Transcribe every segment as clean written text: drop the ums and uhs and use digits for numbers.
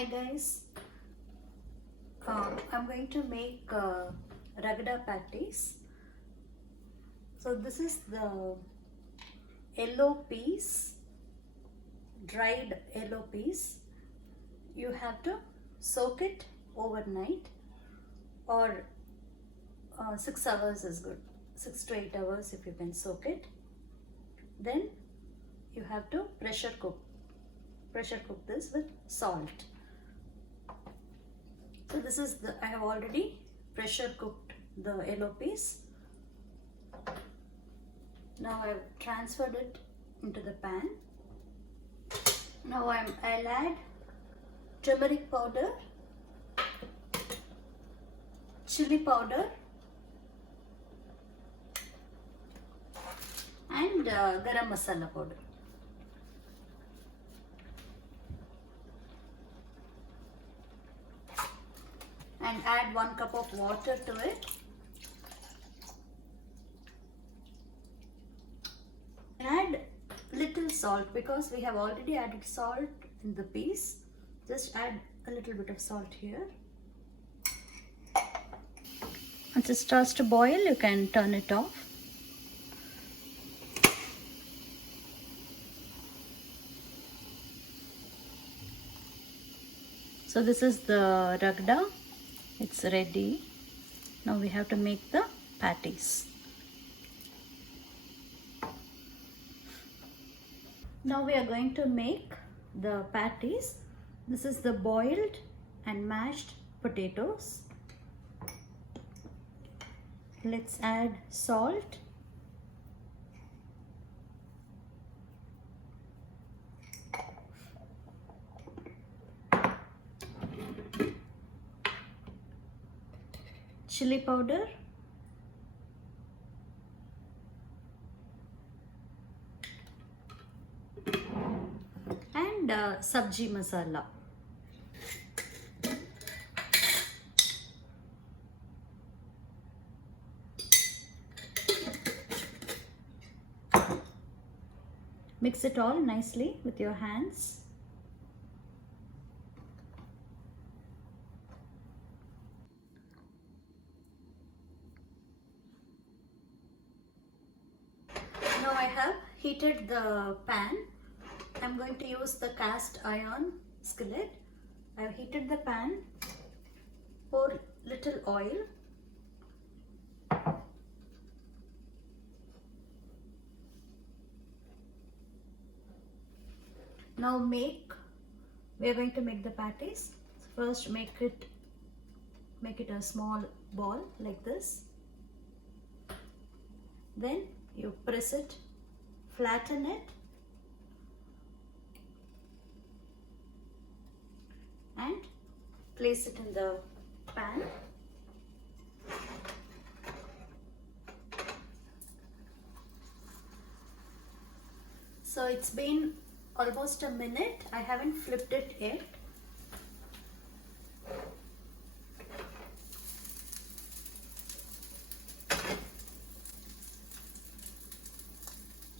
Hi guys, I'm going to make Ragada Pattis. So this is the yellow peas, dried yellow peas. You have to soak it overnight or 6 hours is good. 6 to 8 hours if you can soak it. Then you have to pressure cook this with salt. So this is I have already pressure cooked the yellow peas. Now I've transferred it into the pan. Now I'll add turmeric powder, chili powder, and garam masala powder. And add 1 cup of water to it. And add little salt because we have already added salt in the peas. Just add a little bit of salt here. Once it starts to boil, you can turn it off. So this is the ragda. It's ready. Now we have to make the patties. Now we are going to make the patties. This is the boiled and mashed potatoes. Let's add salt. Chili powder. And sabji masala. Mix it all nicely with your hands. Now I have heated the pan. I'm going to use the cast iron skillet. I have heated the pan. Pour little oil. Now we are going to make the patties. First make it a small ball like this. Then you press it, flatten it, and place it in the pan. So it's been almost a minute. I haven't flipped it yet.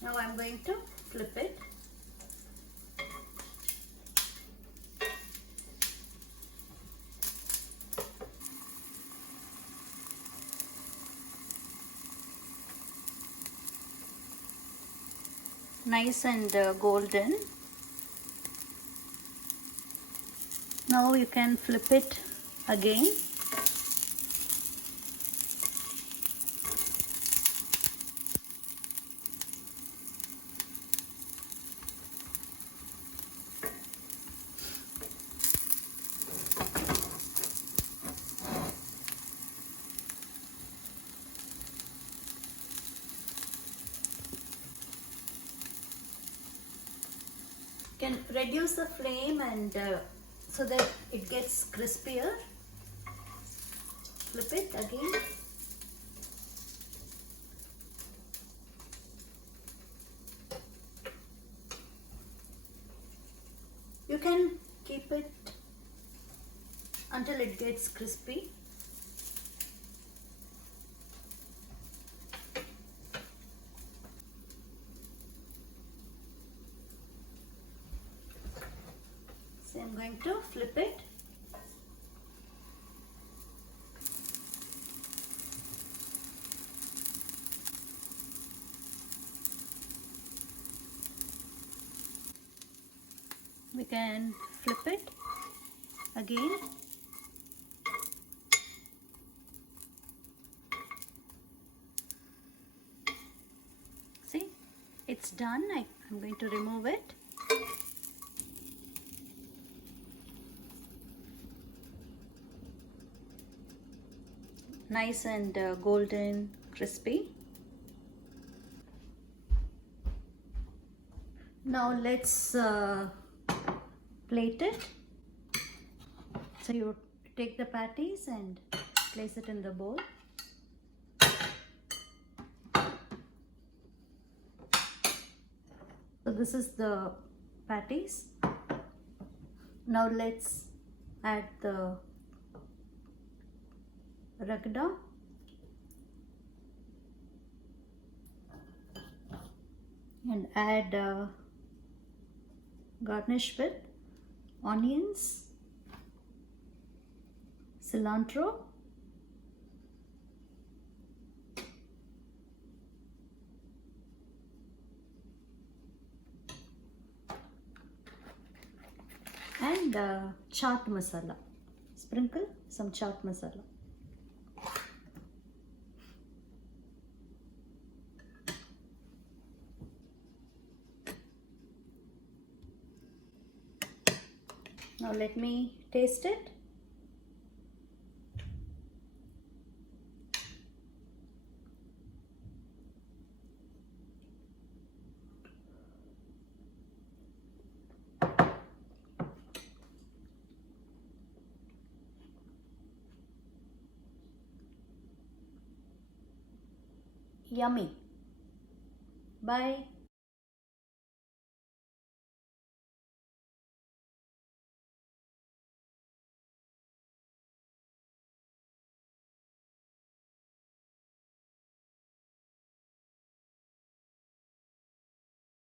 Now I'm going to flip it. Nice and golden. Now you can flip it again. Can reduce the flame and so that it gets crispier. Flip it again. You can keep it until it gets crispy. So I'm going to flip it. We can flip it again. See, it's done. I'm going to remove it. Nice and golden, crispy. Now let's plate it. So you take the patties and place it in the bowl. So this is the patties. Now let's add the ragada. And add garnish with onions, cilantro, and chaat masala. Sprinkle some chaat masala. Now let me taste it. Yummy. Bye.